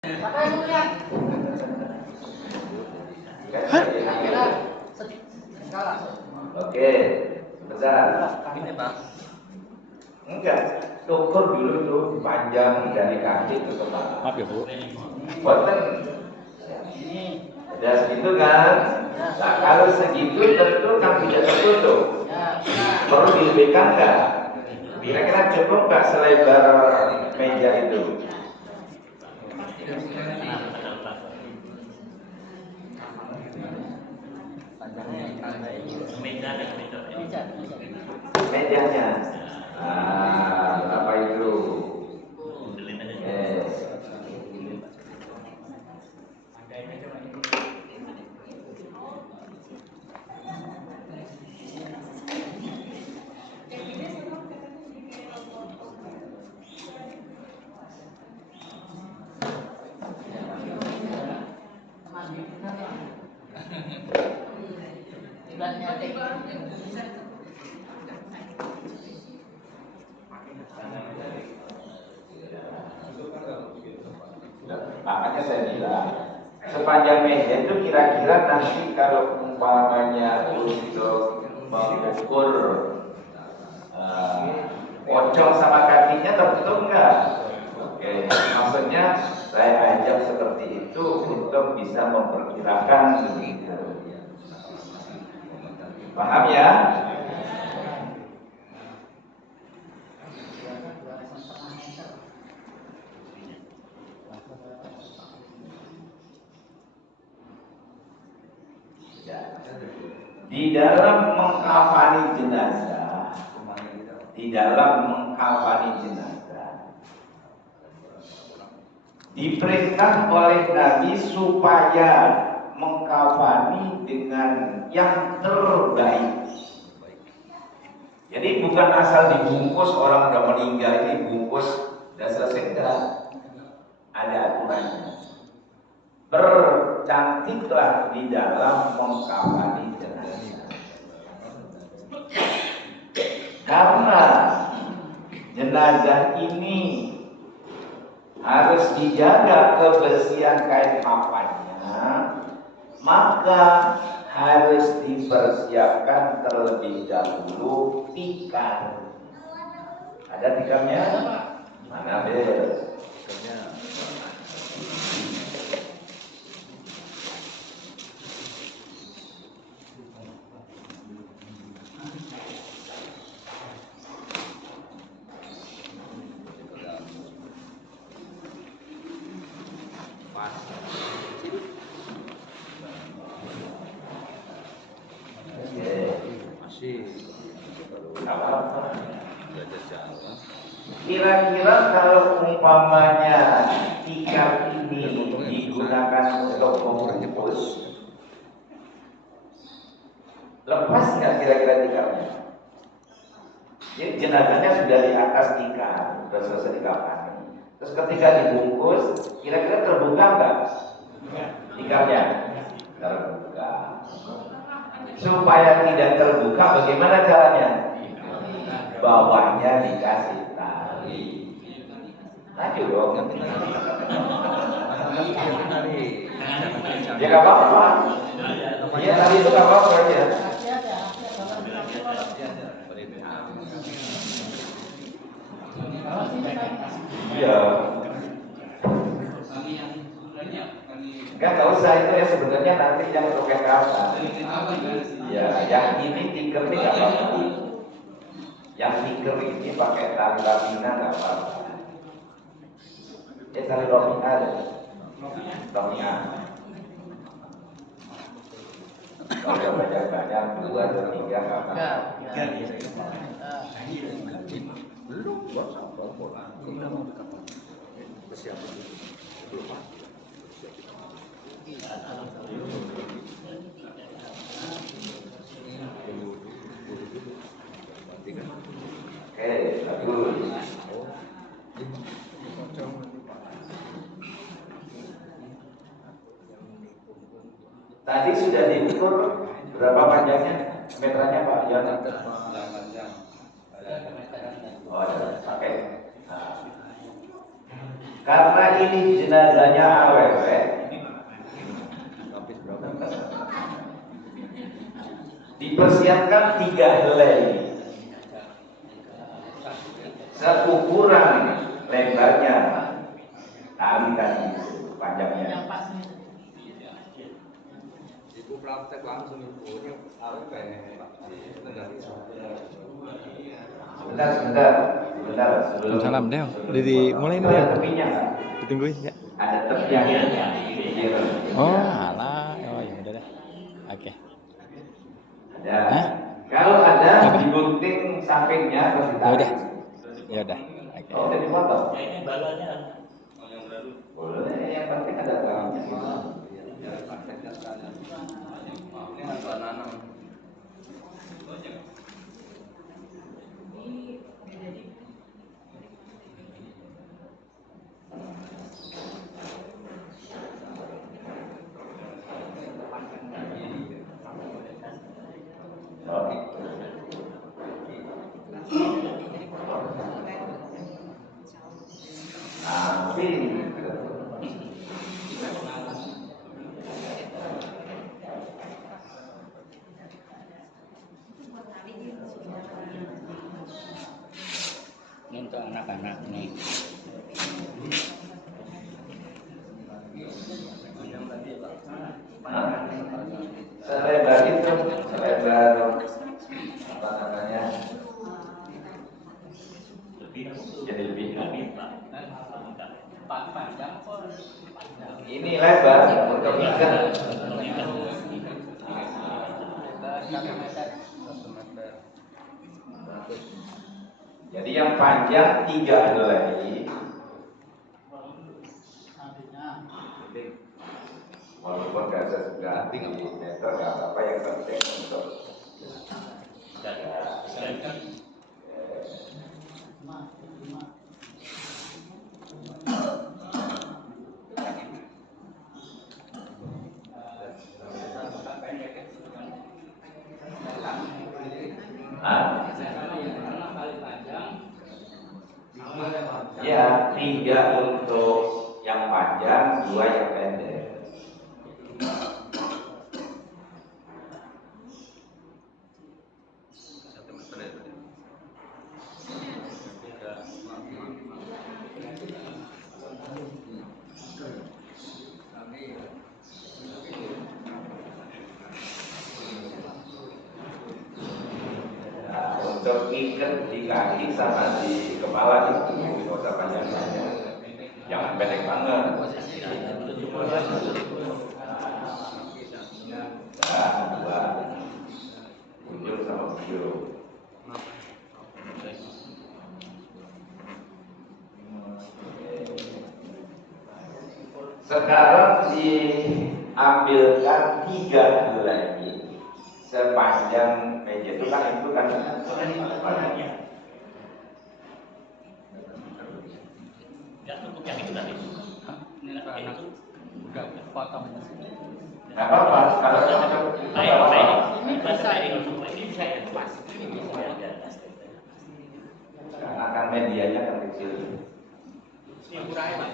Oke, besar. Ini Pak. Enggak, ukur dulu tuh panjang dari kaki ke kepala. Maaf ya Bu. Boten. Udah segitu kan? Nah kalau segitu tentu kan tidak tertutup. Perlu dilebihkan nggak? Kira-kira cukup nggak selebar meja itu? Mejanya. Berapa itu? Makanya saya bilang sepanjang meja itu kira-kira nanti kalau umpamanya untuk mengukur pocong sama kakinya tertutup enggak? Oke, maksudnya saya ajak seperti itu untuk bisa memperkirakan begitu. Paham ya? Di dalam mengkafani jenazah, diperintah oleh Nabi supaya mengkafani dengan yang terbaik. Jadi bukan asal dibungkus orang udah meninggal ini bungkus udah selesai, enggak. Ada aturannya. Bercantiklah di dalam mengkafani jenazah. Karena jenazah ini harus dijaga kebersihan kain kafannya, maka harus dipersiapkan terlebih dahulu tikar. Ada tikarnya? Mana Bel? Kira-kira kalau umpamanya tikar ini digunakan untuk membungkus, lepas nggak kira-kira tikarnya? Jadi jenazahnya sudah di atas tikar, sudah selesai dikafani. Terus ketika dibungkus, kira-kira terbuka nggak tikarnya? Terbuka. Supaya tidak terbuka, bagaimana caranya? Bawahnya dikasih tali. Maju dong. Ya nggak apa-apa. Iya tadi itu nggak apa-apa aja. Iya. Nggak usah itu ya sebenarnya nanti yang roket kata. Ya, yang ini tikar ini nggak apa-apa. Yang tikar ini pakai tali lapina nggak apa-apa. Tali lapina ada. Lapina. Kalau banyak-banyak 2 atau 3 nggak apa-apa. Belum, kita mau dikatakan persiapan belum. Oke, bagus. Tadi sudah diukur berapa panjangnya, meternya Pak? Ya, Oh, pakai. Nah. Karena ini jenazahnya awet, dipersiapkan 3 helai seukuran lebarnya tali tadi panjangnya. Ibu praktek langsung ibu ini awet kayak Sebentar. Salam Del, udah dimulai nih. Ada tepinya nggak? Ditungguin ya. Ada tepiannya. Oh, alah. Oh, ya udah deh. Oke. Ada. Hah? Kalau ada Apa? digunting sampingnya terus Ya ditarik. udah. Ya udah. Oke. Oh, udah dipotong. Ini balonnya. Boleh, yang penting ada tangannya. ini harga nanam. Ini untuk anak-anak nih. Selebar itu, selebar apa namanya? Jadi lebih. Ini lebar untuk ikan. Jadi yang panjang 3 helai. Walaupun nggak sesudah di meter nggak apa-apa, yang penting untuk ya 3 untuk yang panjang, 2 yang pendek. Untuk ikat di kaki sama di kepala itu nggak usah panjang-panjang, jangan pendek banget. Nah, 2 ujung sama ujung. Sekarang diambilkan 3 helai sepanjang meja itu kan badannya. Enggak cukup yang itu tadi. Ini itu Udah potong. Nggak apa-apa, kalau cocok baik, nggak apa-apa. ini bisa ini bisa ya pas. Ini bisa ya di atas. Karena kan medianya kan kecil. Ini ukurannya Pak.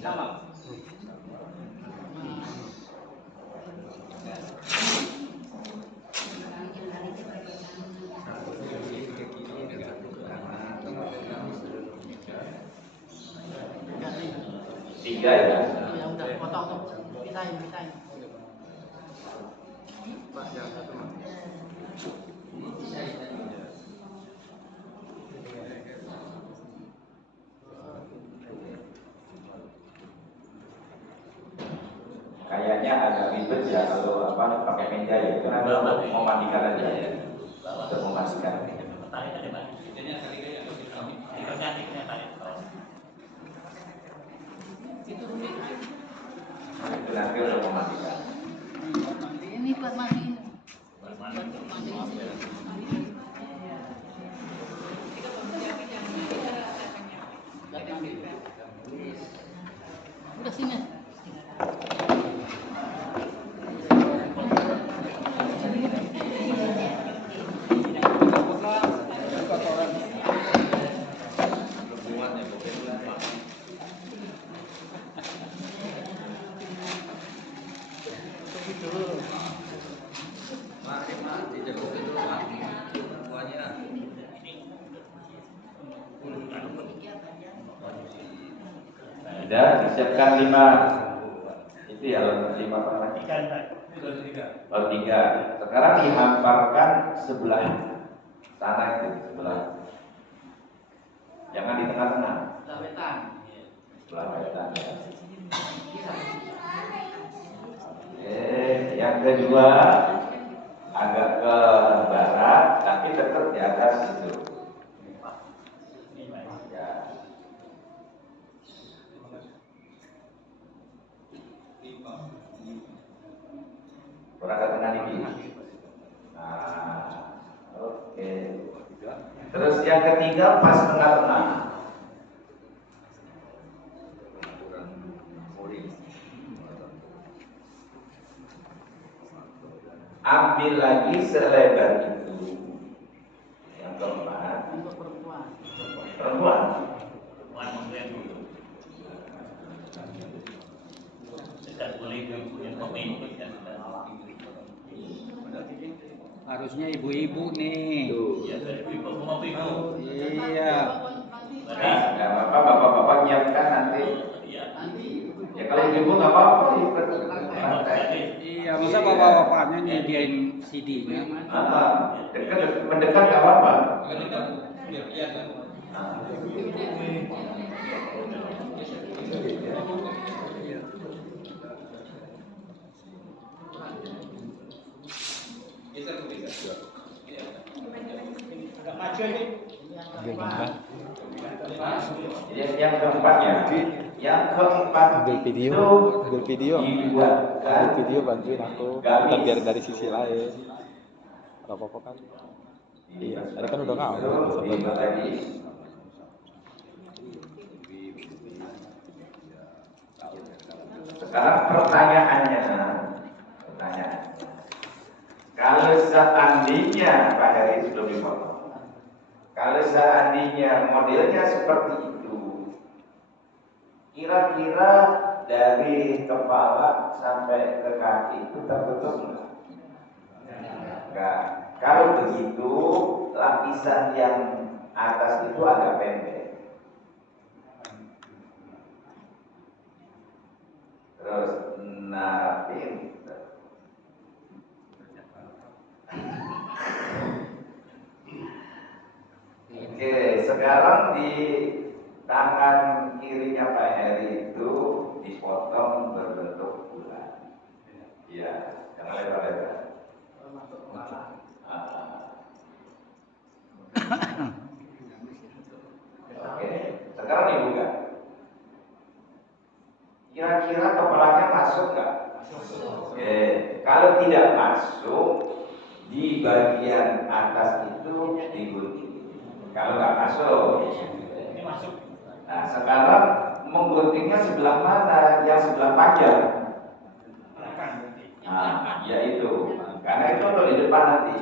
Sama. Tiga ya. Ya udah potong tuh. Pisahin. Pak, yang satu Mas. Kayaknya agak ribet ya kalau apa pakai meja ya. Itu nanti mau mandikan aja ya. Untuk memastikan. Tarik aja, Pak. Diperganti kita tarik. Itu nanti untuk memastikan. Ini buat mandiin. Udah sini. Sudah disiapkan 5 itu ya 5 apa? 3. Oh 3. Sekarang dihamparkan sebelah sana itu sebelah. Jangan di tengah-tengah. Sebelah wetan ya. Yang kedua agak ke barat tapi tetap di atas itu. Ya. Kurang ke tengah dikit. Nah, oke. Terus yang ketiga pas tengah-tengah. Ambil lagi selebar itu. Yang keempat. Untuk perempuan. Perempuan. Harusnya ibu-ibu nih. Iya. Nah, nggak apa-apa, bapak-bapak nyiapkan nanti. Ya kalau ibu nggak apa-apa, ikut santai. Iya, masa bapak-bapaknya nyediain CD-nya? Dekat, mendekat nggak apa-apa. Yang keempatnya, yang keempat Ambil video, dibuatkan bantuin aku. Kita biar dari sisi lain. Gak apa-apa kan? Iya, tadi kan udah ngambil. Itu tadi. Sekarang pertanyaannya, kalau seandainya Pak Heri sudah dipotong, kalau seandainya modelnya seperti itu, kira-kira dari kepala sampai ke kaki itu tertutup enggak? Enggak. Kalau begitu, lapisan yang atas itu agak pendek. Terus narapin. Oke, sekarang di tangan kirinya Pak Heri itu dipotong berbentuk bulan. Iya, jangan lebar-lebar. Oke, sekarang dibuka. Kira-kira kepalanya masuk nggak? Oke, kalau tidak masuk, di bagian atas itu digunting. Kalau nggak masuk, Ini masuk. nah sekarang mengguntingnya sebelah mana? Yang sebelah panjang. Nah, yaitu, karena itu untuk di depan nanti.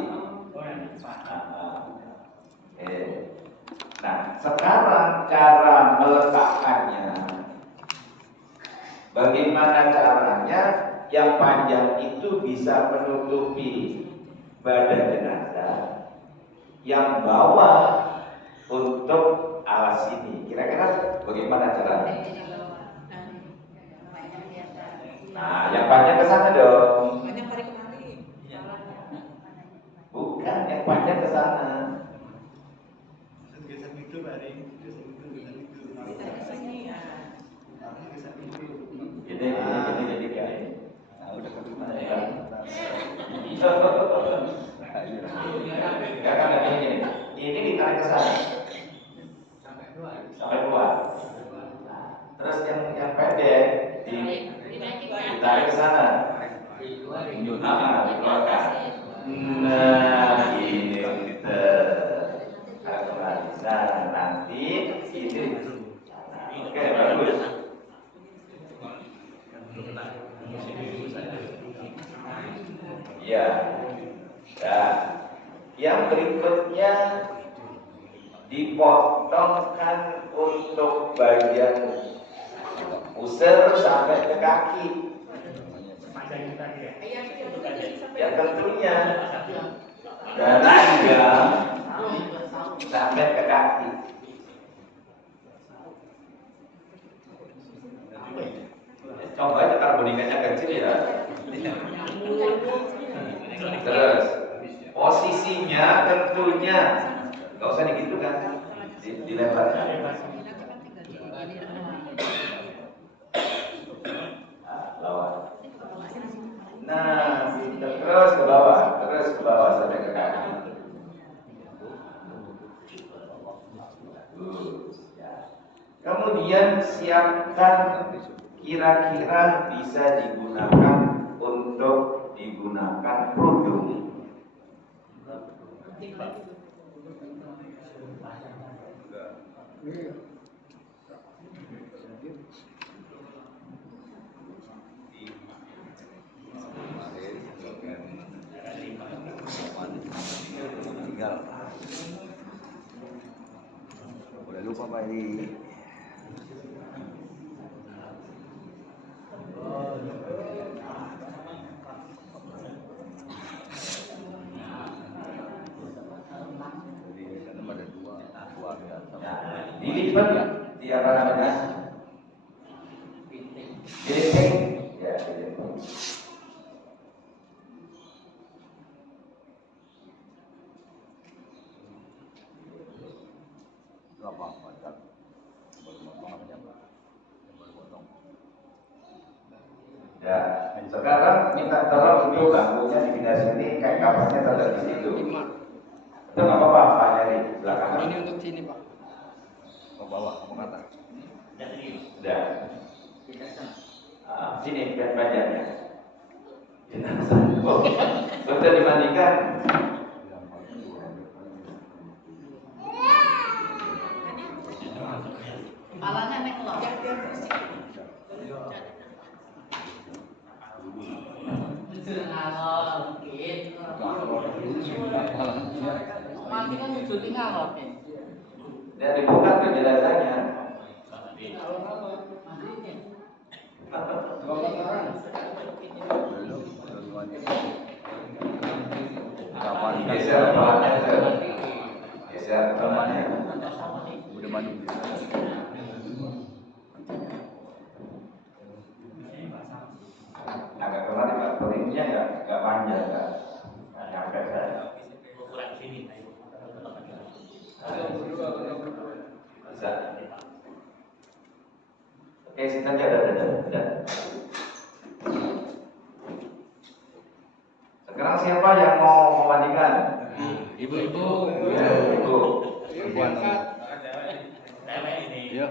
Nah, sekarang cara meletakkannya, bagaimana caranya yang panjang itu bisa menutupi badan jenazah, yang bawah untuk alas ini. Kira-kira bagaimana caranya? Nah, yang panjang ke sana dong. Bukan, yang panjang ke sana. Gini, jadi kayak Karena ini ditarik ke sana sampai keluar. Terus yang pendek ditarik ke sana. Dikeluarkan. Nah, ini nah, nanti ini. Oke, bagus. Ya. Nah, yang berikutnya dipotongkan untuk bagian pusar sampai ke kaki. Ya tentunya dari pinggang sampai ke kaki. Coba aja karbonikanya kecil ya. Terus posisinya tentunya nggak usah digitu kan, dilebarkan. Nah, lawan. Nah, terus ke bawah sampai ke kaki. Kemudian siapkan kira-kira bisa digunakan untuk digunakan kerudung. Boleh lupa Pak Edi. Dilipat di antaranya dinding, ya dinding. Ya, sekarang minta tolong untuk bangkunya dipindah sini, kayak kapasnya taruh di situ. Itu nggak apa-apa, Pak Nyari belakangan. Ini untuk sini Pak. Ke bawah, ke atas. Udah. Sini biar bajannya. Oh, sudah dimandikan. Palanya nek lho. Ngalor gitu. Mati kan ujung ngalor. Dan dibuka tuh jenazahnya. Geser kepalanya, geser kepalanya. Udah mandi. Agak kemari Pak, pelitnya nggak panjang, nggak nyampe saya. Bisa. Oke, situ aja udah. Sekarang siapa yang mau memandikan? Ibu-ibu. Ya, ibu. Perempuan. Iya,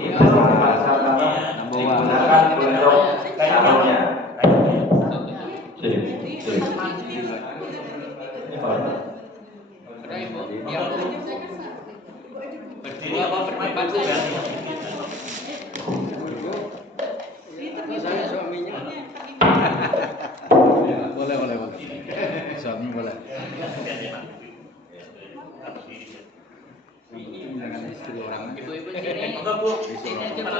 Itu sama-sama digunakan untuk sarungnya. Berdiri apa berdepan saja? Saya suaminya. boleh. Suami boleh. Dengan istri orang. Ibu-ibu sini. Enggak Bu, sini aja Bu.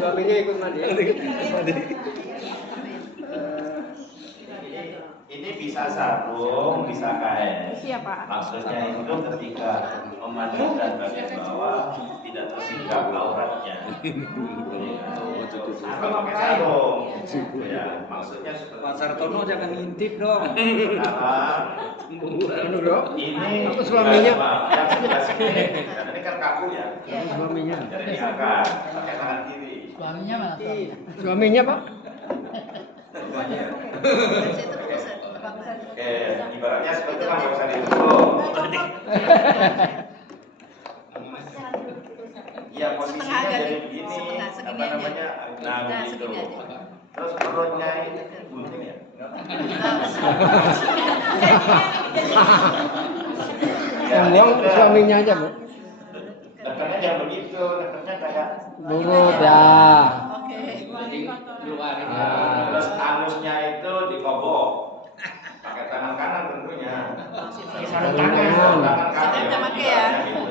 Suaminya ikut mandi. Ini bisa sarung, bisa kain. Iya, Pak. Maksudnya itu ketika memandikan bagian bawah tidak tersingkap auratnya. Atau pakai sarung. Ya, maksudnya seperti Pak Sartono jangan ngintip dong. sekarang ini Aku suaminya. yang sebelah sini. Karena ini kan kaku ya. Suaminya. Jadi diangkat pakai tangan kiri. Suaminya mana suaminya? Suaminya, Pak. Oke, ibaratnya seperti itu kan nggak usah ditutup. Iya, posisinya Setengah aja jadi nih. begini. Setengah, segini Apa aja. namanya? Nah, Nah, begitu. segini aja. Terus perutnya ini gunting ya? Yang buang suaminya aja, Bu. Nekannya yang begitu, nekannya kayak Lurut ya. Oke. Keluar. terus anusnya itu dikobok pakai tangan kanan tentunya. Sarung tangan. Tangan kanan. Saya udah pakai ya. Gitu.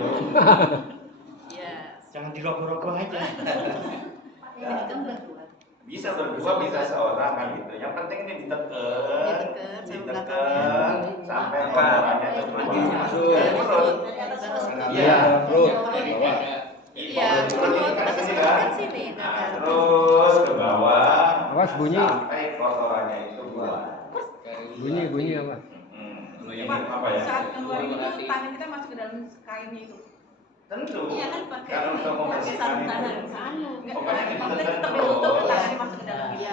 Iya. Jangan dirokok-rokok aja. Ini kan udah kuat. Bisa berdua, bisa seorang kan gitu. Yang penting ini ditekan, ditekan sampai kotorannya itu keluar. Perut. Iya, perut. Iya, perut ini kan sini kan. sini. Nah, terus ke bawah. Awas bunyi. Sampai kotorannya itu keluar. Bunyi apa? Ini apa ya? Saat keluar itu tangan kita masuk ke dalam kainnya itu. Tentu. Iya kan pakai Kalau untuk pakai membersihkan sarung itu. tangan. Pokoknya Enggak, ditekan kita terus. tutup tangannya masuk ke dalam. Iya.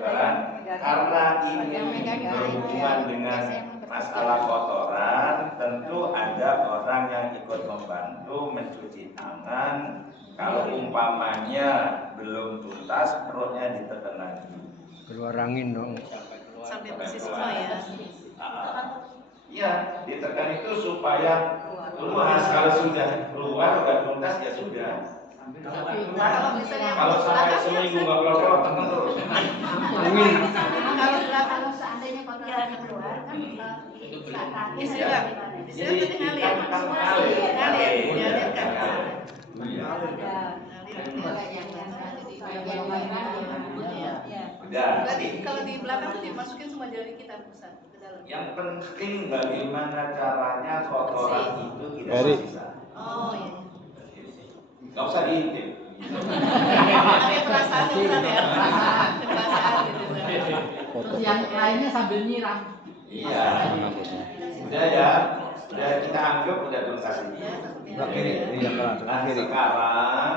Kan? Karena ini berhubungan dengan masalah kotoran, tentu ada orang yang ikut membantu mencuci tangan. Kalau umpamanya belum tuntas, perutnya ditekan lagi. Keluar angin dong. Sampai bersih semua ya. Iya, ditekan itu supaya luas. Kalau sudah keluar, udah tuntas ya sudah. Kalau misalnya Kalau sampai seminggu nggak keluar, tekan terus. Angin. kalau seandainya kotorannya keluar kan istilah Jadi tadi ngalir kan ngalir. dialirkan. Udah. Berarti kalau di belakang tuh dimasukin semua jari kita pusat ke dalam. Yang penting bagaimana caranya kotoran itu tidak Dari. sisa. Oh iya. Nggak usah diintip. Ada perasaan berat ya. Perasaan gitu. Terus yang lainnya sambil nyiram. Iya. Udah ya. Udah kita anggap udah tuntas ini. Sebelah kiri. Iya, Pak. Sebelah Nah, kiri. sekarang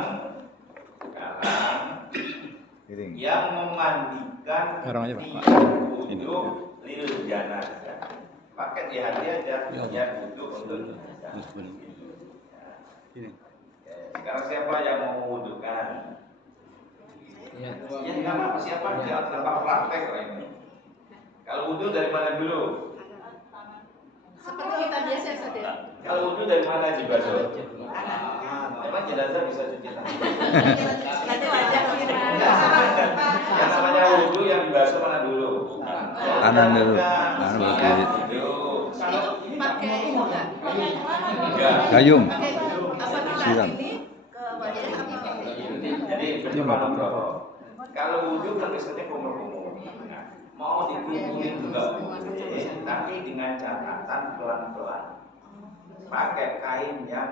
Kiri. yang memandikan Sekarang aja, Pak. wudhu lil janazah. Pakai di hati aja niat wudhu untuk jenazah. Ini. Sekarang siapa yang mau mewudhukan? Iya. Ya nggak apa-apa, siapa dia tanpa praktek kok ini. Kalau wudhu dari mana dulu? Seperti kita biasa saja. Kalau wudhu dari mana Haji Baso? Emang jenazah bisa cuci tangan? Nanti wajah gitu. Yang namanya wudhu yang dibasuh mana dulu? Kanan dulu. Kanan baru kiri. Itu pakai ini enggak? Enggak. Gayung. Pakai apa Siram. ini ke wajahnya apa? Jadi pertimbangan rokok. Kalau wudhu kan biasanya kumur-kumur. Nah, mau dikumpulin juga boleh, tapi dengan catatan pelan-pelan. Pakai kain yang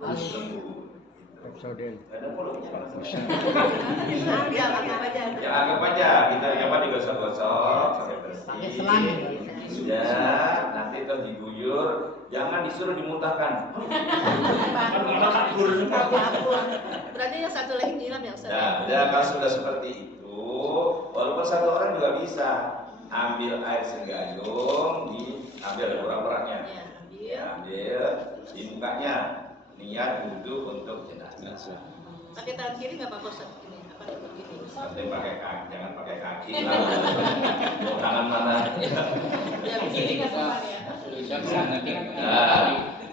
lembu. Pepsodent. Ada mulut. Ya, anggap aja. Ya anggap aja kita nyaman digosok-gosok sampai bersih. Pakai selang. Ya, nanti terus diguyur, jangan disuruh dimuntahkan. Berarti yang satu lagi nyiram ya Ustaz. Nah, ya kalau sudah seperti itu, walaupun satu orang juga bisa ambil air segayung, diambil ada kurang-kurangnya. Ya, Ambil di mukanya, niat wudhu untuk jenazah. pakai tangan kiri nggak apa-apa Ustaz. Ini apa begini? Penting pakai kaki, jangan pakai kaki lah. Mau tangan mana? Ya begini kan semua ya. Nah,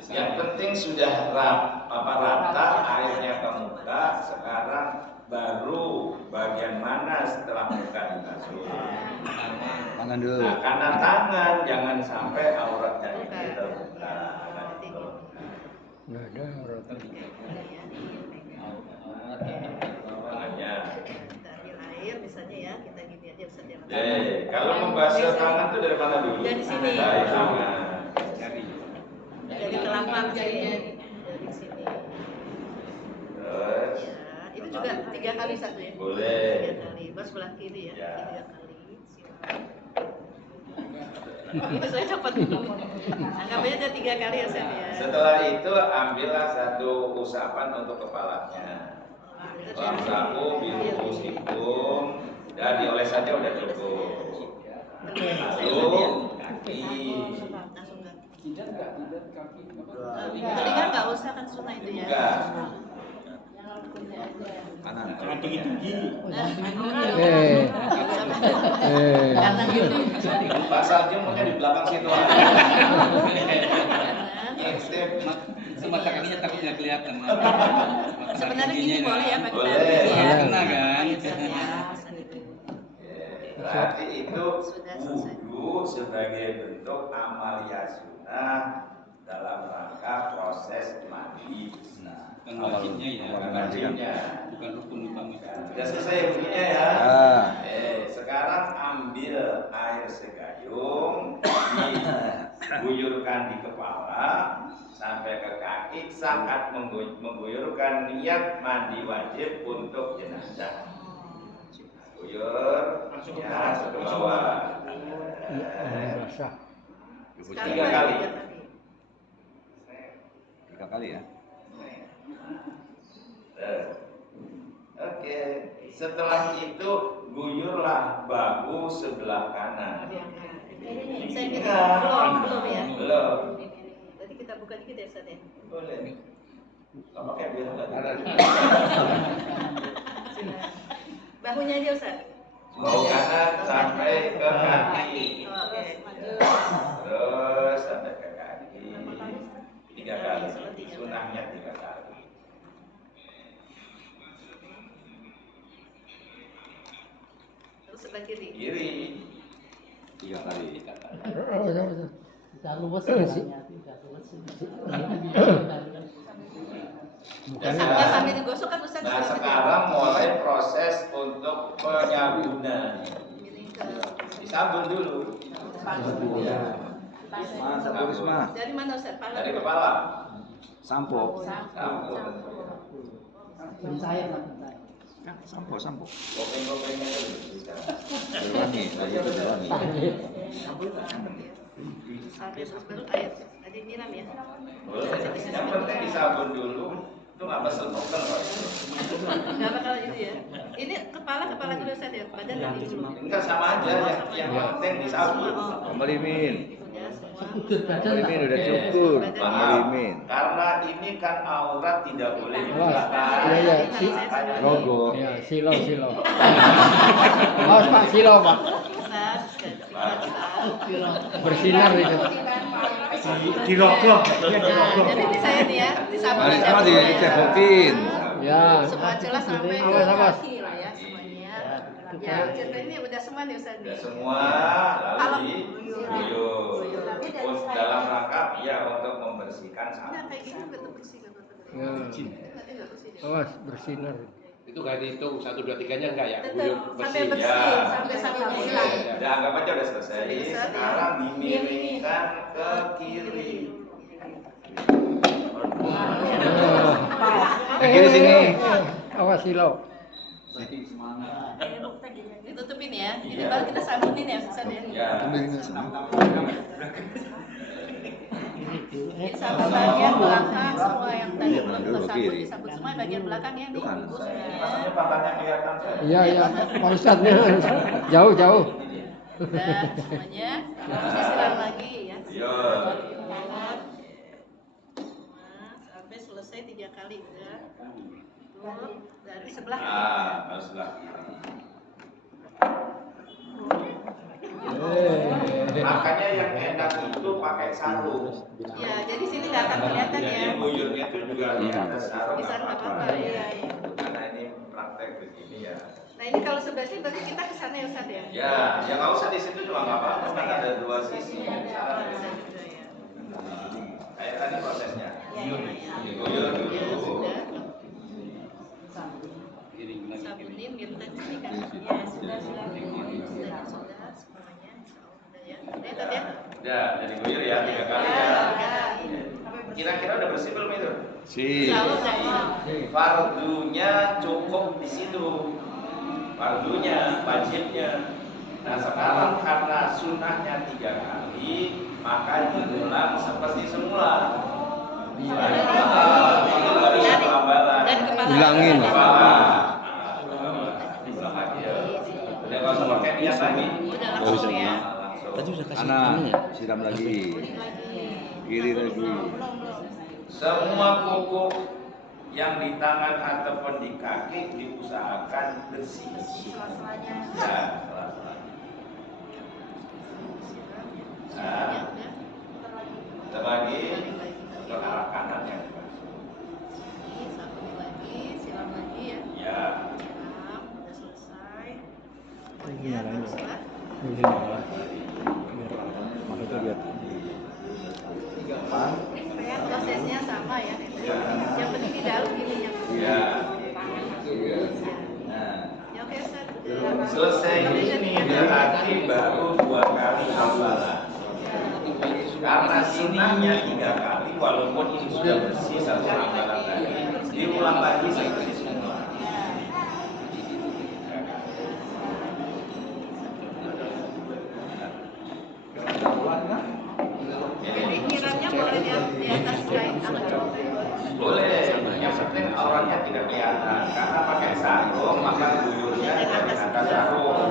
yang penting sudah rata airnya ke muka. Sekarang baru bagian mana setelah muka dibasuh. Tangan dulu. Nah, karena tangan jangan sampai auratnya ini terbuka. Nggak ada orang. Makanya Kita ambil air misalnya ya, kita gini aja Ustaz ya. Kalau membasuh tangan itu dari mana dulu? Dari sini. Dari tangan. Dari telapak sini. Dari sini. Terus. Ya, itu juga 3 kali satu ya. Boleh. 3 kali. Baru sebelah kiri ya. Ya. 3 kali. Silakan. Itu saya cepat. Anggap aja ada 3 kali ya Ustaz ya. Setelah itu ambillah satu usapan untuk kepalanya. Bangsaku, biru, hidung, dan dioles saja udah cukup. Lalu kaki. Langsung kaki. Telinga nggak usah kan sunnah itu ya. Enggak. Kanan. Jangan tinggi-tinggi. Karena gitu. Pasalnya maunya di belakang situ. Ngintip. Mata kakinya takutnya kelihatan. Sebenarnya gini boleh ya pakai Boleh. tangan ya. Kena kan? Iya, Ustaz ya. Ustaz itu. Berarti itu Sudah selesai. wudhu sebagai bentuk amalia sunnah dalam rangka proses mandi. Nah, kan wajibnya ya. Wajibnya. Bukan rukun utama. Sudah selesai bunyinya ya. Ya. Sekarang ambil air segayung, diguyurkan di kepala sampai ke kaki saat mengguyurkan niat mandi wajib untuk jenazah. Guyur, ya, ke bawah. Sekali 3 kali. 3 kali ya. Oke, setelah itu guyurlah bahu sebelah kanan. Saya belum ya. Belum. Tadi kita buka dikit ya Ustaz ya. Boleh. Nggak pakai biar nggak ada. Bahunya aja Ustaz. Bahu kanan sampai ke kaki. Oke. Terus sampai ke kaki. 3 kali. Sunahnya 3 kali. Terus sebelah kiri. Kiri. 3 kali. Tidak luas sebenarnya, tidak luas. Nggak sampai digosok kan Ustaz. Nah sekarang mulai proses untuk penyabunan. Ini ke Disabun dulu. Mas, Risma. dari mana Ustaz? Pala. Dari kepala. Sampo. Sabun. Saya lah, saya. Ya, sampo. Kopeng-kopengnya dulu. Berwangi, tadi itu berwangi. Sampai terus baru air. Tadi nyiram ya. Boleh. Yang penting disabun dulu. Itu nggak mesel-mesel kok itu. Nggak bakal itu ya. Ini kepala dulu Ustaz ya. Badan nanti dulu. Enggak sama aja. Yang penting disabun. Kembali Min. Ya semua. Kembali Min udah cukur. Kembali Min. Karena ini kan aurat tidak boleh Iya, digunakan. iya. Makanya Logo. Ya, silo. Mas Pak, silo Pak. Ustaz, Silo. Bersinar itu. Di logo. jadi ini saya nih ya, disabun Mari aja sama dulu ya. dicebokin. Ya. Semua jelas sampai ke Awas. kaki lah ya semuanya. Ya, cerita ini udah semua nih Ustaz. Sudah semua lalu diguyur. Dalam rangka ya untuk membersihkan Nah, sampah. kayak gini juga tuh bersih kan Ustaz. Ya. Nanti nggak bersih deh. Awas, bersinar. Itu nggak dihitung 1, 2, 3-nya enggak ya? Tetap Guyur sampai bersih. bersih, Ya. sampai sabunnya hilang. Udah anggap aja udah selesai. Sekarang dimiringkan ke kiri. Kiri sini. Awas silo. Ditutupin ya. Ini baru kita sabunin ya Ustaz ya. Ya. Ini sabun bagian belakang semua yang tadi Iya, belum dulu tersabun kiri. disabun semua bagian belakang ya nih. Itu kan. Ibu semuanya. Maksudnya pakannya kelihatan kan? Iya. Pak Ustadznya jauh. Udah semuanya. Terus disiram lagi ya. Iya. Nah, sampai selesai 3 kali udah. Tuh, dari sebelah kiri. Harus sebelah kiri. Makanya yang enak itu pakai sarung. Ya, jadi sini nggak akan kelihatan ya. Jadi buyurnya itu juga di atas sarung. Bisa nggak apa-apa ya. Karena ini praktek begini ya. Nah ini kalau sebelah sini berarti kita ke sana ya Ustaz ya. Ya, yang nggak usah di situ juga nggak apa-apa. Kan ada 2 sisi. Bisa juga ya. Kayak tadi prosesnya. Ya. Diguyur dulu. Sudah. Sabunin gitu tadi sini kan. Ya, sudah. ya. Udah, jadi guyur ya 3 kali ya. Kira-kira udah bersih belum itu? Si. Selalu udah. Fardunya cukup di situ. Fardunya, wajibnya. Nah sekarang karena sunnahnya 3 kali, maka diulang seperti semula. Itu baru satu amalan. Dan kepala. Ulangin. Kepala. Ulang lagi ya. Udah nggak usah pakai niat lagi. Udah langsung ya. Tadi udah kasih Kanan, ini ya? siram lagi. Kiri lagi. Semua kuku yang di tangan ataupun di kaki diusahakan bersih. Ya, sela-sela. Nah, terbagi ke arah kanan ya. Sabun lagi, siram lagi ya. Ya. Siram, udah selesai. Ini Ya, nyalain terus ya. lah. Ini nyalain. Makanya lihat. Supaya prosesnya sama ya. Yang penting di dalam gininya. Ya. Nah, Ya oke, Ustaz. selesai ini berarti baru 2 kali hafalan. Karena sunnahnya 3 kali, walaupun ini sudah bersih satu amalan tadi, diulang lagi seperti semula. Jadi kiranya boleh di atas kain atau Boleh, yang penting auratnya tidak kelihatan. Karena pakai sarung, maka guyurnya dari atas sarung.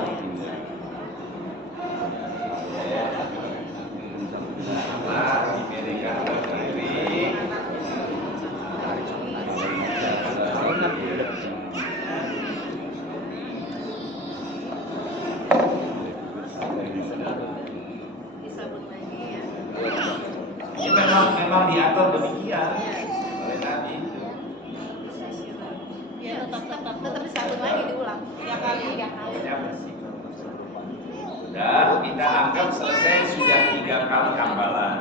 Nah, diberikan ke kiri. disabun lagi ya. Ini memang diatur demikian oleh Nabi. Ya tetap disabun lagi diulang 3 kali. Ya, bersih. Dan kita anggap selesai sudah 3 kali hafalan.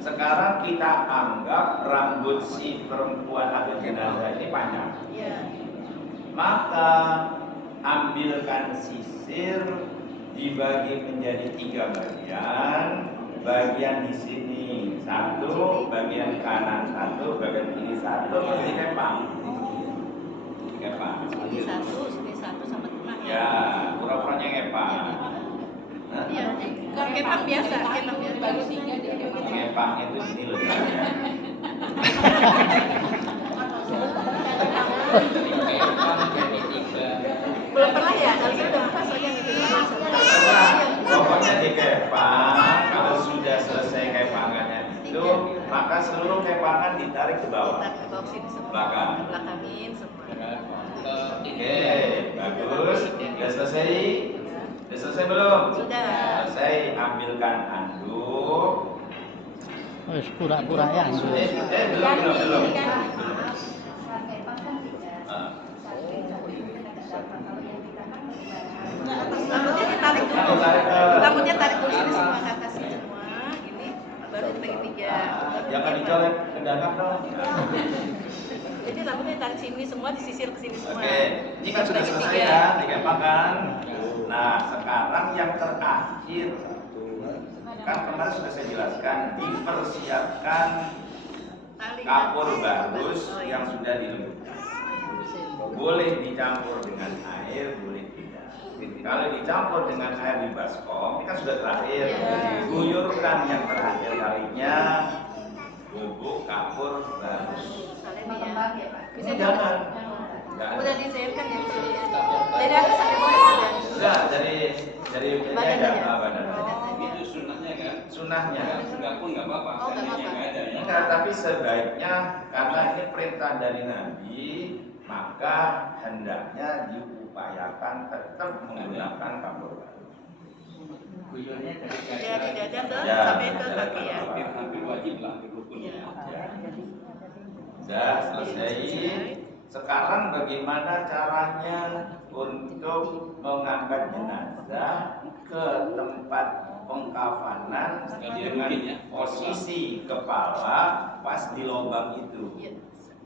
Sekarang kita anggap rambut si perempuan atau jenazah ini panjang. Iya. Maka ambilkan sisir, dibagi menjadi 3 bagian. Bagian di sini 1, bagian kanan 1, bagian kiri 1, terus dikepang. Dikepang. Sini 1, sini 1 sama tengah ya. Ya, pura-puranya kepang. Nah, Iya, kalau kepang biasa, kepang biasa. Baru 3 dia. kepang itu ini loh ya. Belum pernah ya, kalau saya udah pas aja gitu. Pokoknya dikepang, kalau sudah selesai kepangannya itu, maka seluruh kepangan ditarik ke bawah. Kita ke bawah sini semua. Belakang. Belakangin semua. Oke, bagus. Sudah selesai? Sudah selesai belum? Sudah. Selesai, ambilkan anduk. Wis pura-pura ya. Belum. Ah. Rambutnya ditarik dulu. Rambutnya tarik dulu sini semua ke atas semua. Gini, baru dibagi 3. Jangan dicolek ke dalam dong. Jadi rambutnya ditarik sini semua, disisir ke sini semua. Oke, ini kan sudah Bagi selesai 3. kan, dikepang kan? Nah, sekarang yang terakhir, kan kemarin sudah saya jelaskan, dipersiapkan Tali kapur ganti. bagus Oh, iya. yang sudah dilembutkan. Boleh dicampur dengan air, boleh tidak. Kalau dicampur dengan air di baskom, ini kan sudah terakhir. Iya. Guyurkan yang terakhir kalinya, bubuk kapur bagus. Misalnya nih ya. Bisa Jangan. Udah dicairkan ya. Dari atas sampai bawah ya. Enggak, dari Badan aja, aja. badan. Itu sunnahnya kan? Sunnahnya. Enggak pun nggak apa-apa. Oh, nggak apa-apa. Nggak ada ya. Enggak, tapi sebaiknya karena ini perintah dari Nabi, maka hendaknya diupayakan tetap menggunakan kapur baru. Dari dada ke Ya, sampai ke kaki ya. Hampir wajib lah, hampir rukun. Iya. Sudah selesai. Sekarang bagaimana caranya untuk mengangkat jenazah ke tempat pengkafanan dengan posisi kepala pas di lubang itu? Iya.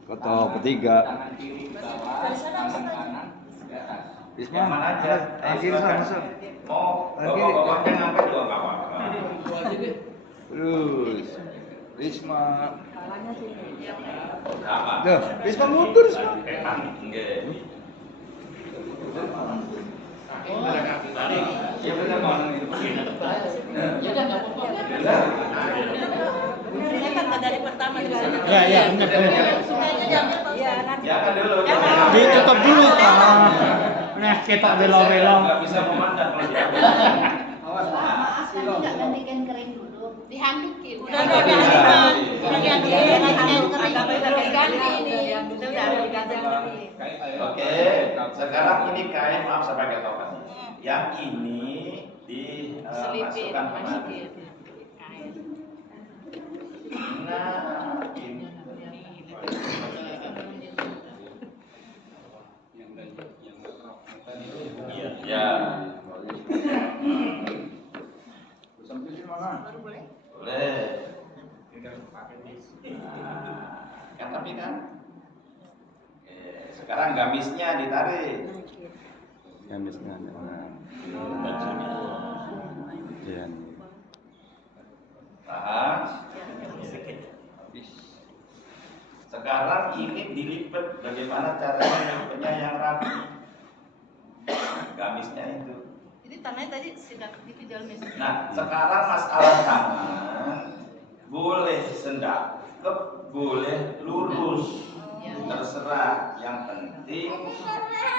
Koto ketiga. Tangan kiri ke bawah, tangan kanan ke atas. Yang mana aja? Tangan kiri Silakan. sama, Sob. Mau Tangan kiri. bawa-bawanya ngangkat juga nggak apa-apa. Risma. Sama. Loh, Risma mundur semua. Memang enggak. Ya benar Bang. Ya udah nggak apa-apa. Saya kan nggak dari pertama di sana. Ya, ya, benar, benar. Sukanya jangan Pak Ustaz. Jangan Ya, dulu. Jangan. Ditutup dulu. Nah, ketok belo-belo. Nggak bisa memandang kalau dia. Maaf, tapi nggak gantikan kering dulu. Dihandukin. Udah diganti. Udah Diganti. Oke, sekarang ini kain maaf saya pakai token. Yang ini Selipin, dimasukkan masukin. kemari. Nah, ini. Ya. Boleh. Kan tapi kan. Sekarang gamisnya ditarik. Gamisnya. Jen. Paham? Sekarang ini dilipat. Bagaimana caranya lipatnya yang rapi? Gamisnya itu. Ini tanahnya tadi sudah di dalam mesin. Nah, sekarang masalah tangan boleh sendakep, boleh lurus, terserah. Yang penting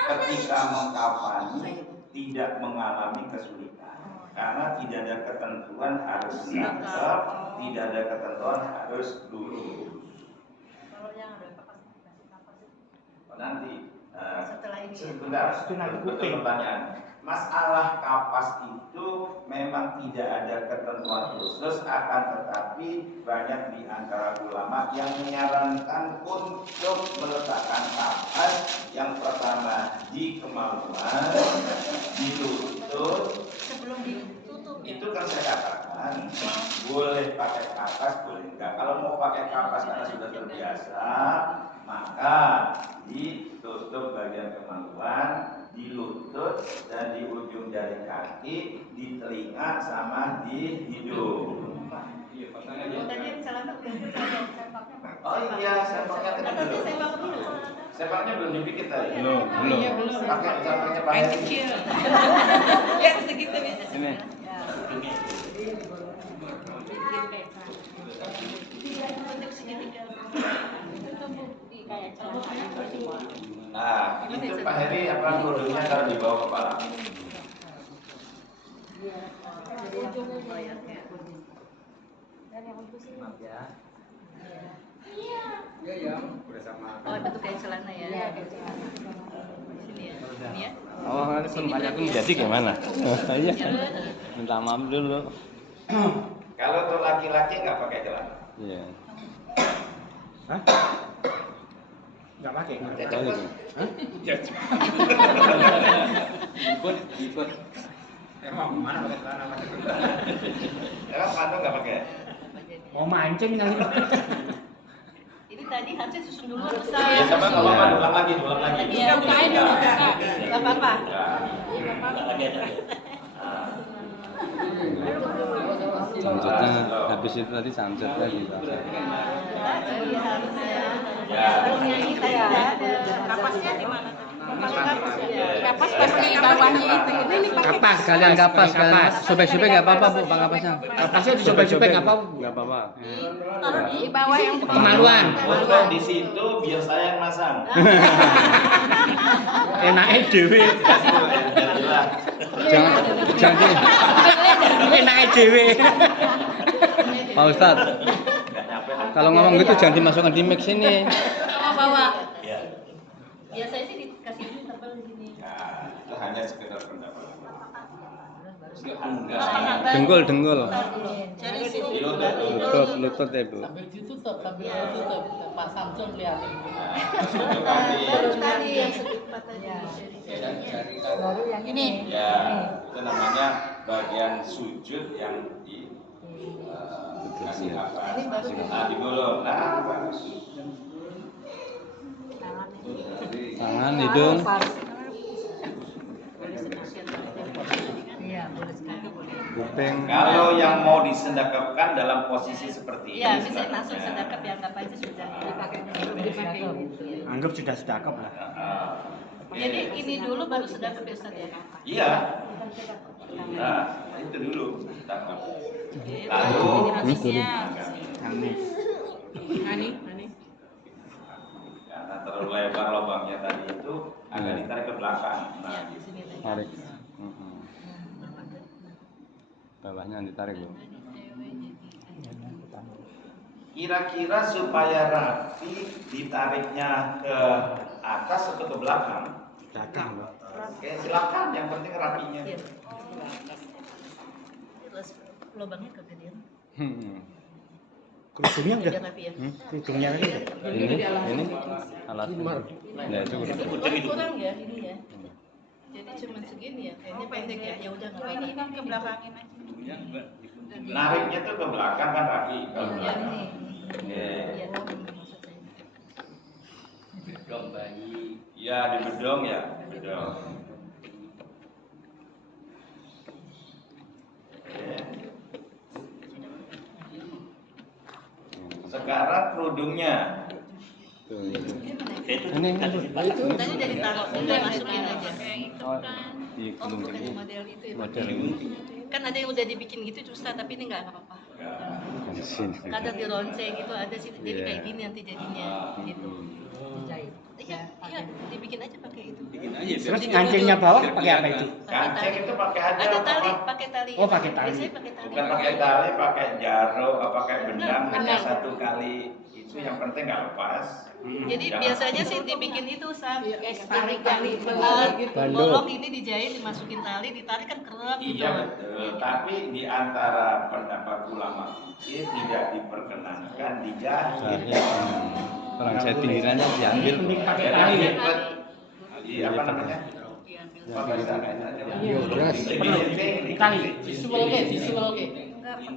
ketika mengkafani tidak mengalami kesulitan, karena tidak ada ketentuan harus sendakep, tidak ada ketentuan harus lurus. Nanti Setelah ini. sebentar, betul pertanyaan. Masalah kapas itu memang tidak ada ketentuan khusus, akan tetapi banyak di antara ulama yang menyarankan untuk meletakkan kapas yang pertama di kemaluan, ditutup. Sebelum ditutup. Itu kan saya katakan boleh pakai kapas, boleh enggak. Kalau mau pakai kapas karena sudah terbiasa, maka ditutup bagian kemaluan, di lutut dan di ujung jari kaki, di telinga sama di hidung. Tadi yang celana udah sempaknya. Oh iya, sempaknya tadi Tadi belum. sempak dulu. Sempaknya belum dibikin tadi. Belum. Iya, belum. Pakai sempaknya Pak Yang Heri. kecil. Ya segitu bisa. Ini. Untuk segitiga. Kayak celana. Nah, itu Pak Heri apa produknya taruh di bawah kepala. Iya ya, bersama. Oh, itu kayak celana ya. Iya, kayak celana. Sini ya. Sini ya. Oh, kan pun jadi gimana? Iya. Minta maaf dulu. Kalau untuk laki-laki nggak pakai celana. Iya. Nggak pakai. Oh, gitu. Ikut. Emang mana pakai celana pakai. Emang Pandu nggak pakai? Mau mancing kali. Ini tadi harusnya susun dulu atau Ya, saya? coba nggak apa-apa, ulang lagi, ulang lagi. Iya, bukain dulu, Kak. Nggak apa-apa. Ya. Samcutnya habis itu tadi samcut lagi. Jadi harusnya. Ya. Sebelumnya ini tadi nggak ada. Kapasnya di mana? Kapas ya. Kapas pas di bawahnya itu. Ini pakai Kapas Kalian kapas, kalian sobek-sobek nggak apa-apa bu, pak kapasnya. Kapasnya disobek-sobek nggak apa-apa. Nggak apa-apa. taruh di bawah yang Kemaluan. Untuk di situ biar saya yang masang. Enaknya dewe. Jadilah. Jangan. Enaknya dewe. Pak Ustadz, Nggak nyampe. kalau ngomong gitu jangan dimasukkan di mix ini. sama bawah. Ya. Biasanya sih dikasih ini tebal di sini. Ya, itu hanya sekedar pendapat. Dengkul. Jadi sini. Lutut ya bu. Sambil ditutup, Pak Samsul lihatin. Baru tadi yang sekitar tadi. Baru yang ini. Ya, itu namanya bagian sujud yang di kasih apa? Nah, digulung. Nah, bagus. Tangan, hidung. Iya, boleh sekali. kuping. Kalau yang mau disendakapkan dalam posisi seperti ini, Iya, bisa silakan. langsung sedekap dianggap aja sudah dipakai. Anggap sudah sedekap lah. Jadi ini dulu baru sedekap ya Ustaz ya. Iya. Nah, itu dulu. Sedekap. Ini Lalu habisnya. Amin. Nani. karena terlalu lebar lubangnya tadi itu agak ditarik ke belakang. Nah, Di sini tadi. Tarik. Bawahnya ditarik loh. kira-kira supaya rapi ditariknya ke atas atau ke belakang? Belakang loh. Oke, silakan. Yang penting rapinya. Iya. Terus lubangnya kegedean. Kerudungnya udah. Biar rapi ya. Kerudungnya ini. Ini alat. Ya itu udah. Kurang ya ini ya. Jadi cuma segini ya, kayaknya pendek ya. Ya udah nggak apa-apa. Ini ke belakangin aja. Nariknya tuh ke belakang kan rapi. Kalau Iya belakang. nih. Oke. Iya maksud saya. Dong bayi. Ya, di bedong ya, bedong. Oke. Sekarang kerudungnya. Ini Tadi dari taruh, udah masukin aja. di Oh gunung bukan ini. model itu ya. Model ini. Kan ada yang udah dibikin gitu susah, tapi ini nggak apa-apa. Di sini. Kadang di ronce gitu ada sih, jadi Iya. kayak gini nanti jadinya gitu. Dijahit. Iya, dibikin aja pakai itu. Terus kancingnya bawah pakai apa itu? Kancing itu pakai aja. Ada tali, apa? pakai tali. Oh, pakai tali. Biasanya pakai tali. Bukan pakai tali, pakai jarum, pakai benang, hanya Benang. satu kali. Itu yang penting nggak lepas. Jadi Jangan- biasanya sih dibikin itu Sam, tarik tali, Bandul. bolong ini dijahit, dimasukin tali, ditarik kan kerap gitu. Iya betul, tapi di antara pendapat ulama fikih tidak diperkenankan dijahit. Orang saya pinggirannya diambil. Pakai tali ya. Di apa namanya? Apa bahasanya? Tali.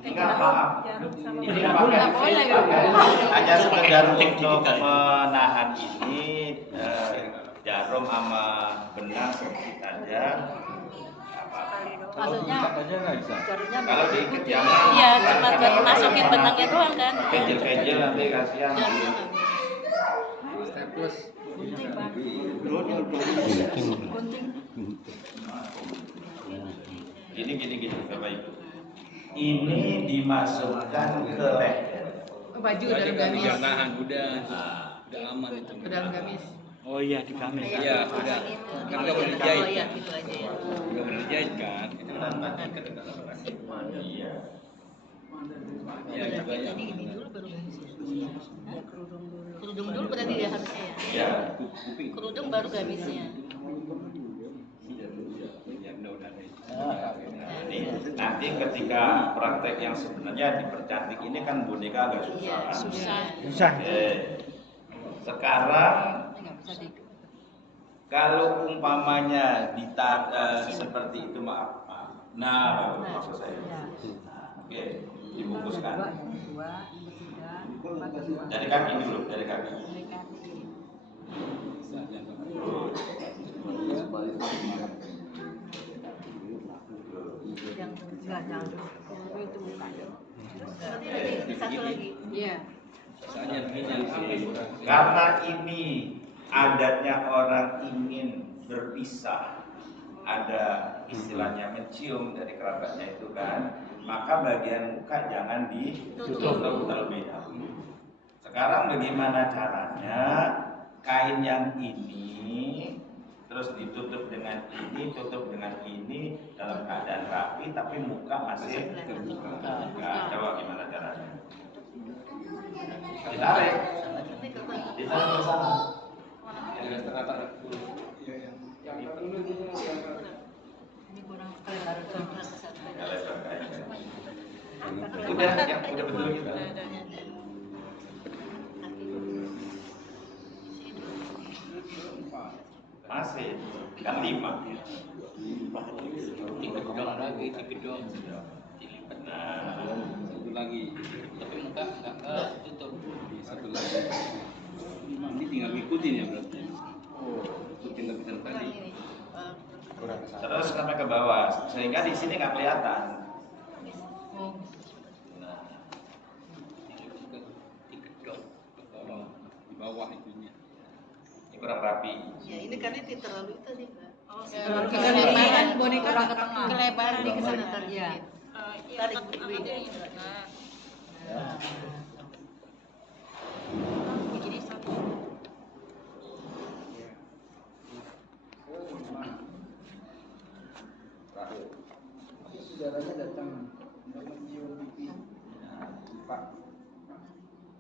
Enggak maaf. Ini Enggak pakai boleh. hanya sekedar untuk menahan ini jarum sama benang sedikit aja. Maksudnya Kalau diikat jangan. iya, cuma buat masukin benangnya doang kan. Kecil-kecil nanti kasihan. Jarumnya nggak boleh. Gini, Bapak Ibu. Ini dimasukkan ke leher. Baju dalam Biar gamis. nahan, udah Nah, aman itu. Dalam gamis. Oh iya di gamis. Iya, udah. Kan nggak boleh Oh dijahit. iya, gitu aja ya. Nggak boleh dijahit kan? iya. Iya, Berarti juga ya. tadi ini dulu baru gamis ya? Hah? Kerudung dulu berarti ya harusnya ya. Ya. Kerudung baru gamisnya. Nanti ketika praktek yang sebenarnya dipercantik ini kan boneka agak susah. Iya, kan? susah. Susah. Sekarang Nggak bisa di kalau umpamanya seperti itu maaf. Nah, baru maksud saya. Oke, dibungkuskan. Dari kaki dulu, dari kaki. yang enggak jangan itu mukanya. Satu lagi. Iya. Misalnya begini. Karena ini adatnya orang ingin berpisah, ada istilahnya mencium dari kerabatnya itu kan, maka bagian muka jangan ditutup terlebih dahulu. Sekarang bagaimana caranya kain yang ini terus ditutup dengan ini, tutup dengan ini dalam keadaan rapi tapi muka masih terbuka. Nah, coba gimana caranya? Ditarik. Ditarik ke sana. Ini kurang lebar ke satu. Ya, lebar aja. Udah, yang udah betul gitu. Masih, kan 5. Dikegedong lagi, dikegedong. Dilipat. Nah, Satu lagi. Tapi muka nggak tutup. Satu lagi. Ini tinggal ngikutin ya berarti. Ikutin lapisan tadi. terus sampai ke bawah, sehingga di sini nggak kelihatan. rapi. Ya ini karena tidak terlalu itu nih Mbak. Oh, Kelebaran boneka kelebaran di kesana tarik. Iya. Tarik begini. Begini satu. Saudaranya datang untuk mencium pipi Pak.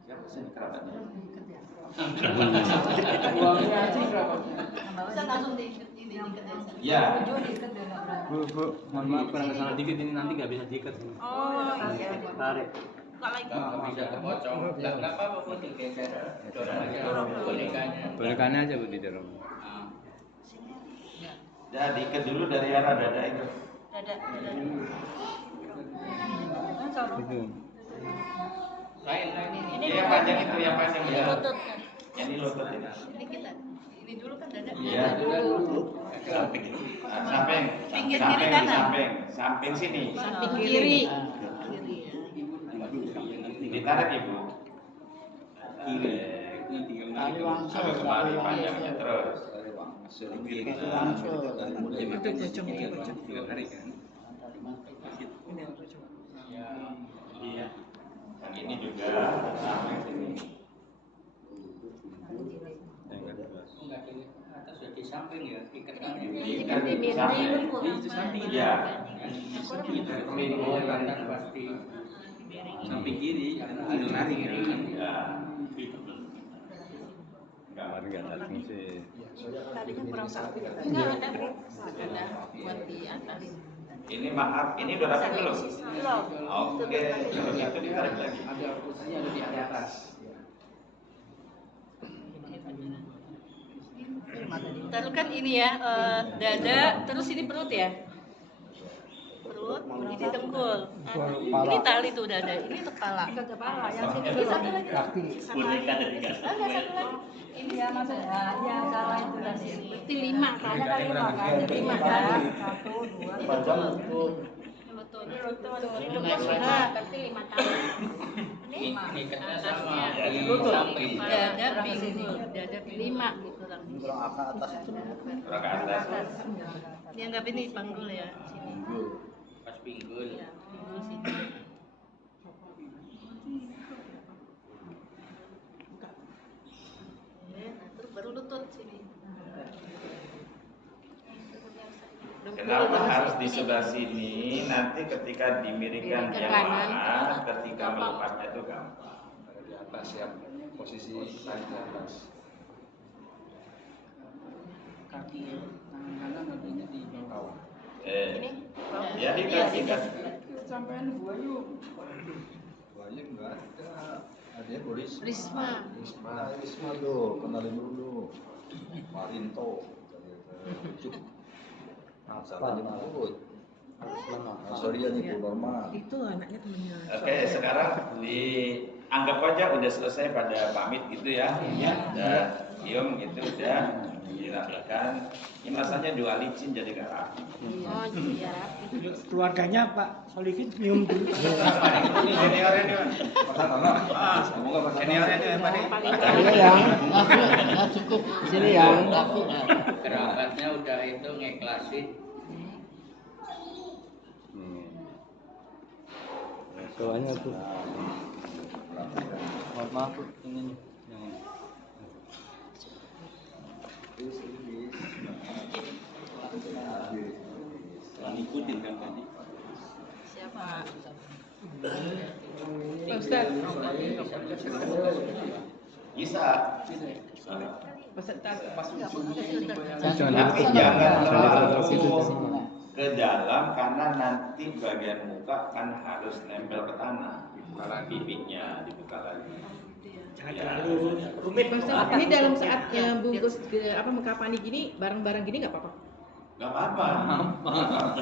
Siapa sih kerabatnya? Uangnya aja berapa? Bisa langsung di ini ke desa. Ya. Bu, mohon maaf kurang kesana dikit ini nanti nggak bisa diikat ini. Oh, iya. Tarik. Kalau itu Nggak bisa kepocong. Nggak apa-apa pun digeser. Dorong aja bonekanya. Bonekanya aja Bu di dalam. Nah, Ya, diikat dulu dari arah dada itu. dada. Itu. lain ini. Iya, yang panjang itu, yang panjang Iya. ya. Lutut. Yang ini lutut ini. Ini kita. Ini dulu kan dada. Iya. Samping. Samping. Pinggir Samping, kiri kanan. samping, samping sini. Samping kiri. Kiri ya. Ditarik Ibu. Kiri. Ini tinggal narik. Sampai kemari panjangnya terus. Kiri. Ya, itu pocong itu pocong. Tinggal narik kan. Iya. Yang ini juga sampai sini. Enggak ini atas sudah di samping ya, ikatannya. Diikat di samping. Itu samping. Iya. Itu minggu kanan pasti samping kiri, tinggal narik ya. Ya. Kemarin nggak datang sih. Tadinya kurang satu. Enggak ada Bu. Ada buat di atas. Ini maaf, ini udah rapi belum? Belum. Oke, kalau gitu ditarik lagi. Ada posisinya ada di atas. Taruh kan ini ya, dada, terus ini perut ya. Perut, ini dengkul. Ini tali tuh dada, ini kepala. Kepala yang sini Ini satu lagi. Boneka dari Enggak, satu lagi. Ini ya maksudnya ya salah itu dari sini. berarti 5 kan? Ada kali 5 kan? 5 kan? 1, 2, 3. Ini lutut. Nah, berarti 5 kali. Ini ikatnya sama. Atasnya Di lutut. samping. dada pinggul, dada 5 gitu kan. Kurang ke atas. Dianggap ini panggul ya, sini. Pas pinggul. Ya, pinggul sini. Nah, terus baru lutut sini. Kenapa harus di sebelah sini? Nanti ketika dimiringkan Ke yang kanan. mana, ketika melepasnya itu gampang. Di atas ya, posisi tarik di atas. Kaki tangan kanan adanya di bawah. Ini Ya diikat. Sampai buah yuk. Buahnya enggak ada. Ada Risma. Risma. Risma tuh, kenalin dulu. Marinto. Ujuk. Salahnya mulut. Sorry ya nih, normal. Itu anaknya temennya. Oke, sekarang dianggap aja udah selesai pada pamit gitu ya. Udah cium gitu udah dirapikan. Ini masanya dua licin jadi gak rapi. Oh iya. Keluarganya Pak Solihin nyium dulu. Ini seniornya nih, Pak. Seniornya nih, Pak. Iya yang cukup sini yang. Kerabatnya udah itu ngeklasin. Soalnya tuh. Maaf ini yang Ngikutin kan tadi. Siapa? Pak Ustaz. Bisa. Peserta Pas ujungnya ini goyang. Tapi jangan terlalu ke dalam karena nanti bagian muka kan harus nempel ke tanah. Dibuka lagi pipinya, dibuka lagi. Jangan terlalu rumit. Pak Ustaz, ini dalam saatnya bungkus apa mengkapani gini, barang-barang gini nggak apa-apa? Gak apa-apa.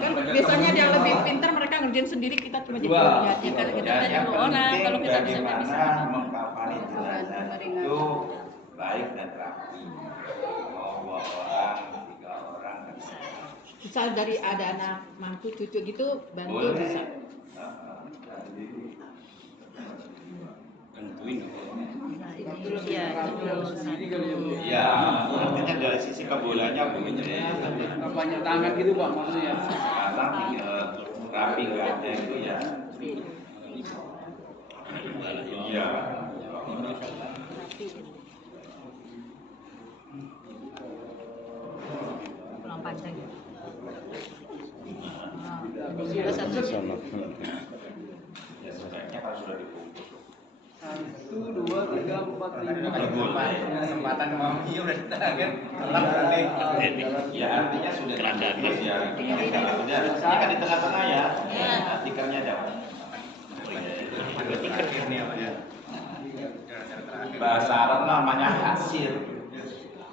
Kan biasanya ada yang lebih pintar mereka ngerjain sendiri, kita cuma jadi lihat. Ya karena kita Ya, tadi yang dua orang, penting kalau kita bisa bagaimana mengkapani jenazah itu baik dan rapi. Mau 2 orang, 3 orang kan bisa. Misal dari ada anak mantu cucu gitu bantu Boleh. bisa. Tentuin. ini ya itu satu. Ya, artinya dari sisi kebolanya begini. Banyak tangan gitu Pak maksudnya. Sekarang tinggal rapi nggak ada itu ya. Iya. Kurang panjang ya. Sudah satu. Sama. Ya sebaiknya kalau sudah dibungkus. 1, 2, 3, 4, 5. Kesempatan mau iya udah kan. Telat berarti. Ya artinya sudah dibungkus ya. Sudah, ini kan di tengah-tengah ya. Nah, tikernya dapat. Bahasa Arab namanya hasir.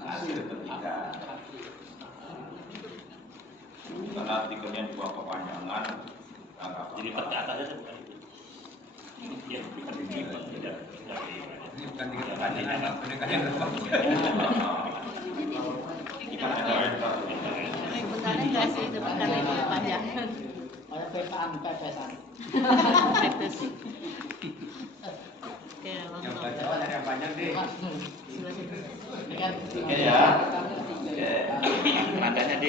Hasir ketika. Karena tikernya juga kepanjangan. Jadi peta atasnya bukan itu. Ya, bukan ini. Ini bukan tiga kepanjangan, pendekatan yang Bentarnya enggak sih, bentarnya itu panjang. pepesan. Oke, yang langsung. baca dari yang panjang deh. Sebelah sini. Oke ya. Oke. Tandanya D.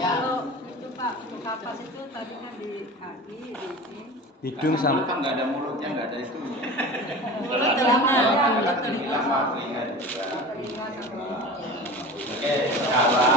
Kalau itu Pak, untuk kapas itu tadi kan di kaki, di sini. Hidung Mulut sama kan nggak ada mulutnya, nggak ada itu. Mulut lama. Lama telinga juga. Oke, sekarang